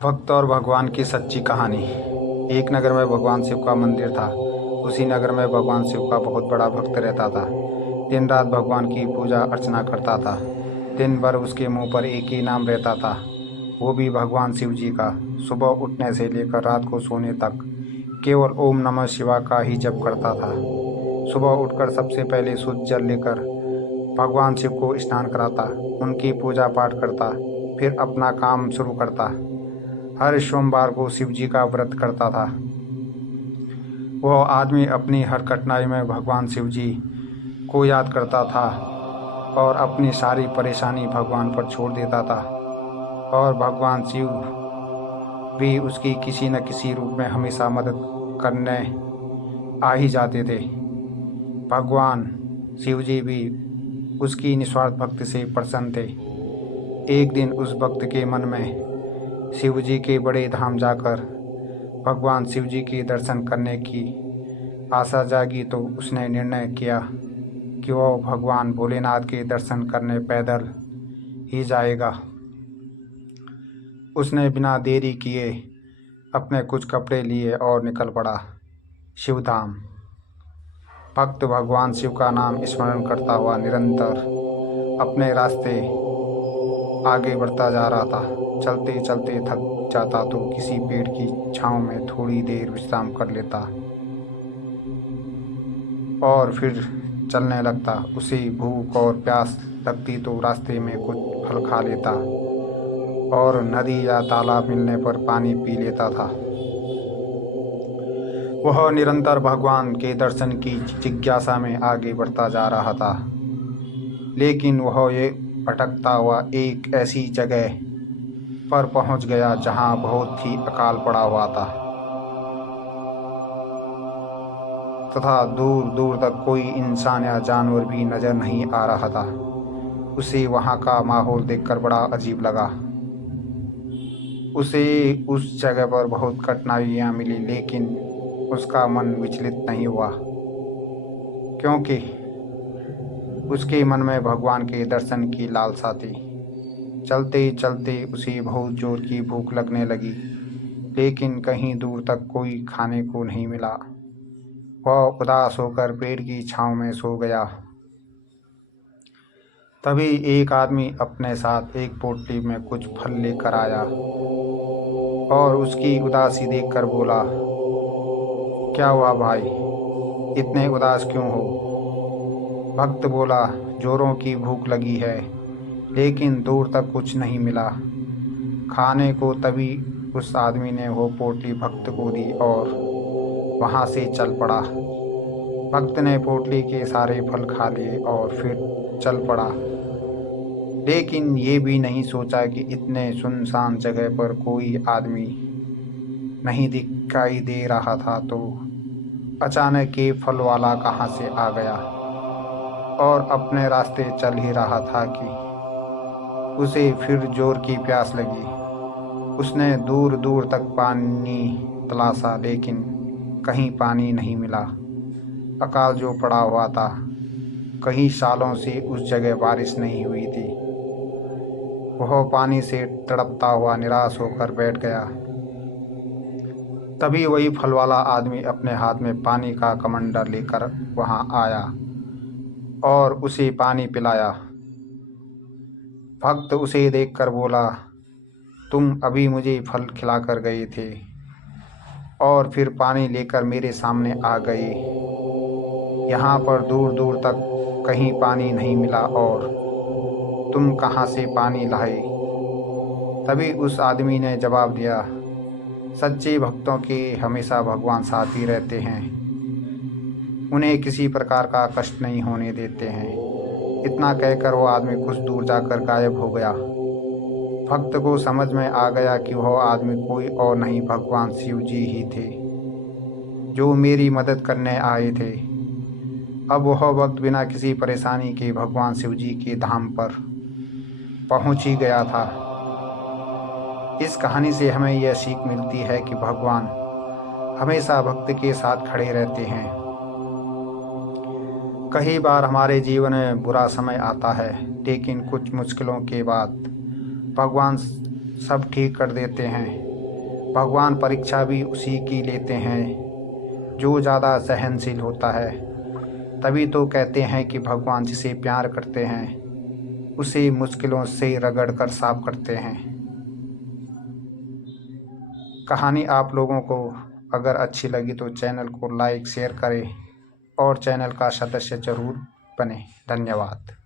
भक्त और भगवान की सच्ची कहानी। एक नगर में भगवान शिव का मंदिर था। उसी नगर में भगवान शिव का बहुत बड़ा भक्त रहता था। दिन रात भगवान की पूजा अर्चना करता था। दिन भर उसके मुंह पर एक ही नाम रहता था, वो भी भगवान शिव जी का। सुबह उठने से लेकर रात को सोने तक केवल ओम नमः शिवाय का ही जप करता था। सुबह उठकर सबसे पहले शुद्ध जल लेकर भगवान शिव को स्नान कराता, उनकी पूजा पाठ करता, फिर अपना काम शुरू करता। हर सोमवार को शिव जी का व्रत करता था। वह आदमी अपनी हर कठिनाई में भगवान शिव जी को याद करता था और अपनी सारी परेशानी भगवान पर छोड़ देता था। और भगवान शिव भी उसकी किसी न किसी रूप में हमेशा मदद करने आ ही जाते थे। भगवान शिव जी भी उसकी निस्वार्थ भक्ति से प्रसन्न थे। एक दिन उस भक्त के मन में शिव जी के बड़े धाम जाकर भगवान शिव जी के दर्शन करने की आशा जागी, तो उसने निर्णय किया कि वह भगवान भोलेनाथ के दर्शन करने पैदल ही जाएगा। उसने बिना देरी किए अपने कुछ कपड़े लिए और निकल पड़ा शिवधाम। भक्त भगवान शिव का नाम स्मरण करता हुआ निरंतर अपने रास्ते आगे बढ़ता जा रहा था। चलते चलते थक जाता तो किसी पेड़ की छांव में थोड़ी देर विश्राम कर लेता और फिर चलने लगता। उसे भूख और प्यास लगती तो रास्ते में कुछ फल खा लेता और नदी या तालाब मिलने पर पानी पी लेता था। वह निरंतर भगवान के दर्शन की जिज्ञासा में आगे बढ़ता जा रहा था। लेकिन वह ये भटकता हुआ एक ऐसी जगह पर पहुंच गया जहां बहुत ही अकाल पड़ा हुआ था तथा दूर दूर तक कोई इंसान या जानवर भी नजर नहीं आ रहा था। उसे वहां का माहौल देखकर बड़ा अजीब लगा। उसे उस जगह पर बहुत कठिनाइयां मिली, लेकिन उसका मन विचलित नहीं हुआ, क्योंकि उसके मन में भगवान के दर्शन की लालसा थी। चलते चलते उसे बहुत जोर की भूख लगने लगी, लेकिन कहीं दूर तक कोई खाने को नहीं मिला। वह उदास होकर पेड़ की छांव में सो गया। तभी एक आदमी अपने साथ एक पोटली में कुछ फल लेकर आया और उसकी उदासी देखकर बोला, क्या हुआ भाई, इतने उदास क्यों हो? भक्त बोला, जोरों की भूख लगी है, लेकिन दूर तक कुछ नहीं मिला खाने को। तभी उस आदमी ने वो पोटली भक्त को दी और वहां से चल पड़ा। भक्त ने पोटली के सारे फल खा लिए और फिर चल पड़ा, लेकिन ये भी नहीं सोचा कि इतने सुनसान जगह पर कोई आदमी नहीं दिखाई दे रहा था, तो अचानक ये फल वाला कहाँ से आ गया और अपने रास्ते चल ही रहा था कि उसे फिर जोर की प्यास लगी। उसने दूर दूर तक पानी तलाशा, लेकिन कहीं पानी नहीं मिला। अकाल जो पड़ा हुआ था, कई सालों से उस जगह बारिश नहीं हुई थी। वह पानी से तड़पता हुआ निराश होकर बैठ गया। तभी वही फल वाला आदमी अपने हाथ में पानी का कमंडल लेकर वहां आया और उसे पानी पिलाया। भक्त उसे देखकर बोला, तुम अभी मुझे फल खिलाकर गए थे और फिर पानी लेकर मेरे सामने आ गए। यहाँ पर दूर दूर तक कहीं पानी नहीं मिला और तुम कहाँ से पानी लाए? तभी उस आदमी ने जवाब दिया, सच्चे भक्तों के हमेशा भगवान साथ ही रहते हैं, उन्हें किसी प्रकार का कष्ट नहीं होने देते हैं। इतना कहकर वो आदमी कुछ दूर जाकर गायब हो गया। भक्त को समझ में आ गया कि वह आदमी कोई और नहीं, भगवान शिव जी ही थे जो मेरी मदद करने आए थे। अब वह वक्त बिना किसी परेशानी के भगवान शिव जी के धाम पर पहुंच ही गया था। इस कहानी से हमें यह सीख मिलती है कि भगवान हमेशा भक्त के साथ खड़े रहते हैं। कई बार हमारे जीवन में बुरा समय आता है, लेकिन कुछ मुश्किलों के बाद भगवान सब ठीक कर देते हैं। भगवान परीक्षा भी उसी की लेते हैं जो ज़्यादा सहनशील होता है। तभी तो कहते हैं कि भगवान जिसे प्यार करते हैं उसे मुश्किलों से रगड़ कर साफ करते हैं। कहानी आप लोगों को अगर अच्छी लगी तो चैनल को लाइक शेयर करें और चैनल का सदस्य ज़रूर बने। धन्यवाद।